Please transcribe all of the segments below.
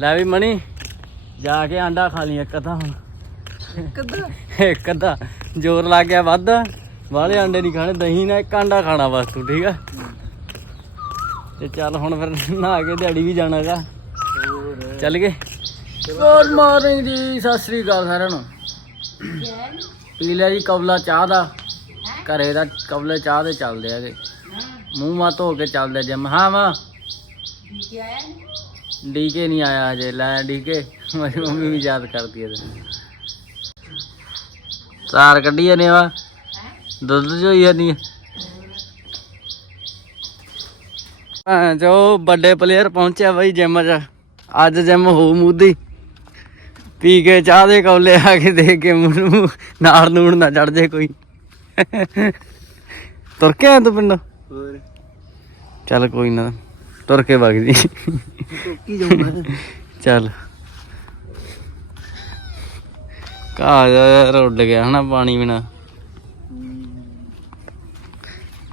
ਲੈ ਵੀ ਮਣੀ ਜਾ ਕੇ ਆਂਡਾ ਖਾ ਲਈ ਇੱਕ ਅੱਧਾ ਹੁਣ। ਕਿੱਦਾਂ ਇੱਕ ਅੱਧਾ ਜ਼ੋਰ ਲੱਗ ਗਿਆ ਵੱਧ। ਵਾਲੇ ਆਂਡੇ ਨਹੀਂ ਖਾਣੇ ਦਹੀਂ ਨਾਲ ਇੱਕ ਆਂਡਾ ਖਾਣਾ ਬਸ ਤੂੰ ਠੀਕ ਆ? ਤੇ ਚੱਲ ਹੁਣ ਫਿਰ ਨਹਾ ਕੇ ਦਿਹਾੜੀ ਵੀ ਜਾਣਾਗਾ। ਚੱਲ ਗਏ। ਗੁੱਡ ਮਾਰਨਿੰਗ ਜੀ ਸਤਿ ਸ੍ਰੀ ਅਕਾਲ ਸਾਰਿਆਂ ਨੂੰ। ਪੀ ਲਿਆ ਜੀ ਕਬਲਾ ਚਾਹ ਦਾ। ਘਰੇ ਦਾ ਕਬਲੇ ਚਾਹ ਦੇ ਚੱਲਦੇ ਆਗੇ ਮੂੰਹ ਮਾ ਧੋ ਕੇ ਚੱਲਦੇ ਜਿਮ। ਹਾਂ ਵਾ ਡੀਕੇ ਨਹੀਂ ਆਇਆ ਅਜੇ ਲੈ ਡੀਕੇ। ਮੇਰੀ ਮੰਮੀ ਵੀ ਯਾਦ ਕਰਦੀ ਹੈ ਤੈਨੂੰ। ਸਾਰ ਕੱਢੀ ਜਾਂਦੇ ਵਾ। ਦੁੱਧ ਚੋਈ ਜਾਂਦੀ ਹਾਂ ਜੋ ਵੱਡੇ ਪਲੇਅਰ ਪਹੁੰਚਿਆ ਬਈ ਜਿਮ 'ਚ। ਅੱਜ ਜਿਮ ਹੋ ਮੂਦੀ ਪੀ ਕੇ ਚਾਹ ਦੇ ਕੌਲੇ ਆ ਕੇ ਦੇਖ ਕੇ ਮੂੰਹ ਨੂੰ। ਨਾਲ ਨੂਣ ਨਾ ਚੜ ਜੇ ਕੋਈ। ਤੁਰ ਕੇ ਆਇਆ ਤੂੰ ਪਿੰਡੋਂ? ਹੋਰ। ਚੱਲ ਕੋਈ ਨਾ। ਤੁਰ ਕੇ ਵਗ ਜੀ। ਟੋਕੀ ਜਾਊਂਗਾ। ਚੱਲ। ਕਾ ਯਾਰ ਉੱਡ ਗਿਆ ਹਨਾ ਪਾਣੀ ਬਿਨਾ।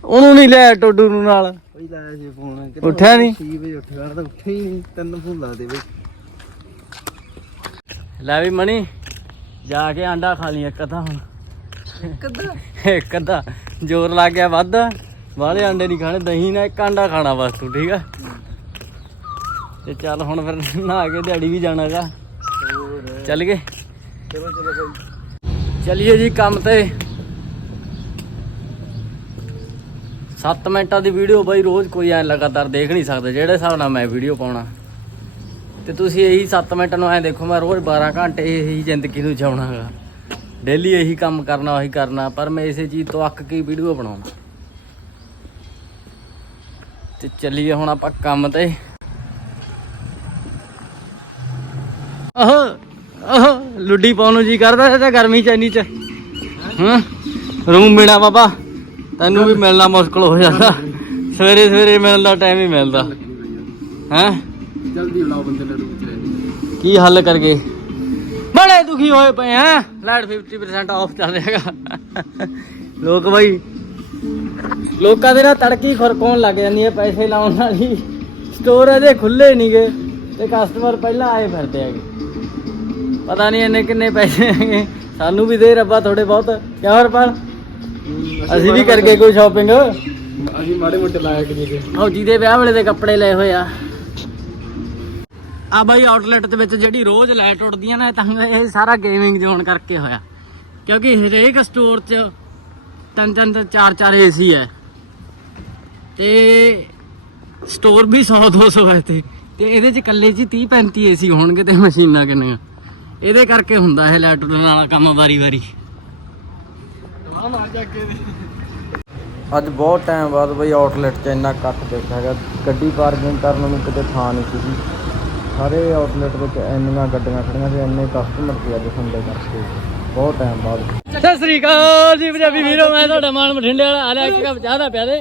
ਉਹਨੂੰ ਨਹੀਂ ਲੈ ਟੋਡੂ ਨੂੰ ਨਾਲ। ਕੋਈ ਲਾਇਆ ਸੀ ਫੋਨ। ਉੱਠਿਆ ਨੀ? 6 ਵਜੇ ਉੱਠ ਗਿਆ ਤਾਂ ਉੱਠਿਆ ਹੀ ਨਹੀਂ। ਤਿੰਨ ਫੋਨ ਲਾ ਦੇ ਬਈ। ਲੈ ਵੀ ਮਣੀ ਜਾ ਕੇ ਆਂਡਾ ਖਾ ਲਈ ਇੱਕ ਅੱਧਾ ਹੁਣ। ਕਿੱਦਾਂ ਇੱਕ ਅੱਧਾ। ਜ਼ੋਰ ਲੱਗ ਗਿਆ ਵੱਧ। ਵਾਲੇ ਆਂਡੇ ਨਹੀਂ ਖਾਣੇ ਦਹੀਂ ਨਾਲ ਇੱਕ ਆਂਡਾ ਖਾਣਾ ਬਸ ਤੂੰ ਠੀਕ ਆ? ਤੇ ਚੱਲ ਹੁਣ ਫਿਰ ਨਹਾ ਕੇ ਦਿਹਾੜੀ ਵੀ ਜਾਣਾਗਾ। ਹੋਰ ਚੱਲ ਗਏ? ਚਲੋ ਚਲੋ ਬਈ ਚਲਿਏ ਜੀ ਕੰਮ ਤੇ। 7 ਮਿੰਟਾਂ ਦੀ ਵੀਡੀਓ ਬਾਈ ਰੋਜ਼ ਕੋਈ ਐ ਲਗਾਤਾਰ ਦੇਖ ਨਹੀਂ ਸਕਦਾ, ਜਿਹੜੇ ਹਿਸਾਬ ਨਾਲ ਮੈਂ ਵੀਡੀਓ ਪਾਉਣਾ। ਤੇ ਤੁਸੀਂ ਇਹੀ 7 ਮਿੰਟ ਨੂੰ ਐ ਦੇਖੋ, ਮੈਂ ਰੋਜ਼ 12 ਘੰਟੇ ਇਹੀ ਜ਼ਿੰਦਗੀ ਨੂੰ ਜਿਉਣਾਗਾ। ਡੇਲੀ ਇਹੀ ਕੰਮ ਕਰਨਾ, ਉਹੀ ਕਰਨਾ, ਪਰ ਮੈਂ ਇਸੇ ਚੀਜ਼ ਤੋਂ ਅੱਕ ਕੇ ਵੀਡੀਓ ਬਣਾਉਣਾ। ਤੇ ਚੱਲੀਏ ਹੁਣ ਆਪਾਂ ਕੰਮ ਤੇ। ਲੁੱਡੀ ਪਾਉਣ ਨੂੰ ਜੀ ਕਰਦਾ ਤੇ ਗਰਮੀ ਚ ਇੰਨੀ ਚ। ਹਾਂ ਰੂਮ ਮਿਲਾ ਬਾਬਾ। ਤੈਨੂੰ ਵੀ ਮਿਲਣਾ ਮੁਸ਼ਕਲ ਹੋ ਜਾਂਦਾ। ਸਵੇਰੇ ਸਵੇਰੇ ਮਿਲਣ ਦਾ ਟਾਈਮ ਹੀ ਮਿਲਦਾ। ਹੈ? ਜਲਦੀ ਬੁਲਾਓ ਬੰਦੇ ਨੇ ਰੂਮ ਚ ਕੀ। ਹੱਲ ਕਰ ਗਏ ਬੜੇ ਦੁਖੀ ਹੋਏ ਪਏ ਆ। ਲਾਈਟ 50% ਆਫ ਚੱਲ ਰਿਹਾਗਾ ਲੋਕ ਬਾਈ ਲੋਕਾਂ ਦੇ ਨਾਲ ਤੜਕੀ ਖੁਰਕੋਣ ਲੱਗ ਜਾਂਦੀ ਹੈ ਪੈਸੇ ਲਾਉਣ ਵਾਲੀ। ਸਟੋਰ ਇਹਦੇ ਖੁੱਲੇ ਨਹੀਂਗੇ ਤੇ ਕਸਟਮਰ ਪਹਿਲਾਂ ਆਏ ਫਿਰਦੇ ਹੈਗੇ। ਪਤਾ ਨਹੀਂ ਇਹਨੇ ਕਿੰਨੇ ਪੈਸੇ ਹੈਗੇ। ਸਾਨੂੰ ਵੀ ਦੇ ਰੱਬਾ ਥੋੜੇ ਬਹੁਤ। ਕਿਆ ਹਰਪਾਲ ਅਸੀਂ ਵੀ ਕਰਕੇ ਕੋਈ ਸ਼ਾਪਿੰਗ ਅਸੀਂ ਮਾੜੇ ਮੋਟੇ ਲਾਇਆ ਕਿ ਜੀ ਫੌਜੀ ਦੇ ਵਿਆਹ ਵੇਲੇ ਦੇ ਕੱਪੜੇ ਲਏ ਹੋਏ ਆ। ਆ ਬਾਈ ਆਊਟਲੈਟ ਦੇ ਵਿੱਚ ਜਿਹੜੀ ਰੋਜ਼ ਲਾਈਟ ਉੱਡਦੀਆਂ ਨੇ ਤਾਂ ਇਹ ਸਾਰਾ ਗੇਮਿੰਗ ਜ਼ੋਨ ਕਰਕੇ ਹੋਇਆ। ਕਿਉਂਕਿ ਹਰੇਕ ਸਟੋਰ 'ਚ ਤਿੰਨ ਤਿੰਨ ਤੇ ਚਾਰ ਚਾਰ ਏਸੀ ਹੈ। ਤੇ ਸਟੋਰ ਵੀ 100 200 ਹੈ ਤੇ। ਤੇ ਇਹਦੇ 'ਚ ਇਕੱਲੇ 'ਚ 30 35 ਏਸੀ ਹੋਣਗੇ ਤੇ ਮਸ਼ੀਨਾਂ ਕਿੰਨੀਆਂ? ਇਹਦੇ ਕਰਕੇ ਹੁੰਦਾ ਇਹ ਉੱਡਣ ਵਾਲਾ ਕੰਮ ਵਾਰੀ ਵਾਰੀ। ਅੱਜ ਬਹੁਤ ਟਾਈਮ ਬਾਅਦ ਬਈ ਆਊਟਲੈਟ 'ਚ ਇੰਨਾ ਇਕੱਠ ਦੇਖਿਆ ਹੈਗਾ ਗੱਡੀ ਪਾਰਕਿੰਗ ਕਰਨ ਨੂੰ ਕਿਤੇ ਥਾਂ ਨਹੀਂ ਸੀਗੀ। ਸਾਰੇ ਆਊਟਲੈਟ ਵਿੱਚ ਇੰਨੀਆਂ ਗੱਡੀਆਂ ਖੜੀਆਂ ਸੀ ਇੰਨੇ ਕਸਟਮਰ ਸੀ ਅੱਜ ਸੰਡੇ ਕਰਕੇ। ਬਹੁਤ ਟਾਈਮ ਬਾਅਦ। ਸਤਿ ਸ੍ਰੀ ਅਕਾਲ ਜੀ ਪੰਜਾਬੀ ਵੀਰੋ ਮੈਂ ਤੁਹਾਡਾ ਮਾਨ ਬਠਿੰਡੇ ਵਾਲਾ। ਆ ਲੈ ਇੱਕ ਕੱਪ ਚਾਹ ਦਾ ਪਿਆ ਦੇ।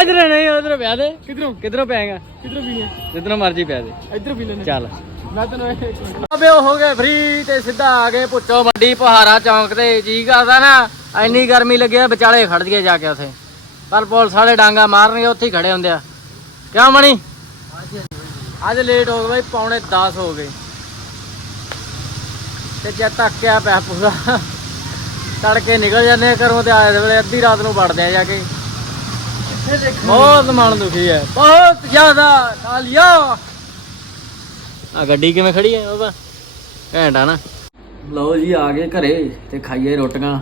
ਇਧਰ ਨਹੀਂ ਉਧਰ ਪਿਆ ਦੇ। ਕਿਧਰੋਂ? ਕਿਧਰੋਂ ਪਿਆਗਾ ਕਿਧਰੋਂ ਪੀਣੇ ਜਿੱਧਰੋਂ ਮਰਜ਼ੀ ਪਿਆ ਦੇ। ਇੱਧਰ ਪੀ ਲੈਣੇ ਚੱਲ। ਅਬੇ ਉਹ ਹੋ ਗਏ ਫ੍ਰੀ ਤੇ ਸਿੱਧਾ ਆ ਗਏ ਪੁੱਛੋ ਵੱਡੀ ਪਹਾੜਾ ਚੌਂਕ ਤੇ ਜੀ ਕਰਦਾ ਨਾ ਇੰਨੀ ਗਰਮੀ ਲੱਗਿਆ ਵਿਚਾਲੇ ਖੜ ਜੀਏ ਜਾ ਕੇ ਉਥੇ। ਪਰ ਪੁਲਿਸ ਵਾਲੇ ਡਾਂਗਾ ਮਾਰਨਗੇ ਉੱਥੇ ਹੀ ਖੜੇ ਹੁੰਦੇ ਆ। ਕਿਉਂ ਮਣੀ ਅੱਜ ਲੇਟ ਹੋ ਗਏ ਬਾਈ ਪੌਣੇ 10 ਹੋ ਗਏ। ਤੇ ਜੇ ਤੱਕਿਆ ਪਿਆ ਪੂਰਾ ਤੜਕੇ ਨਿਕਲ ਜਾਂਦੇ ਘਰੋਂ ਤੇ ਆਏ ਵੇਲੇ ਅੱਧੀ ਰਾਤ ਨੂੰ ਵੜਦੇ ਆ ਜਾ ਕੇ। ਬਹੁਤ ਮਨ ਦੁਖੀ ਹੈ ਬਹੁਤ ਜ਼ਿਆਦਾ ਕਾਲੀਆ ਆ ਗੱਡੀ ਕਿਵੇਂ ਖੜੀ ਹੈ ਬਾਬਾ? ਆ ਨਾ। ਲਓ ਜੀ, ਆ ਗਏ ਘਰੇ ਤੇ ਖਾਈਏ ਰੋਟੀਆਂ।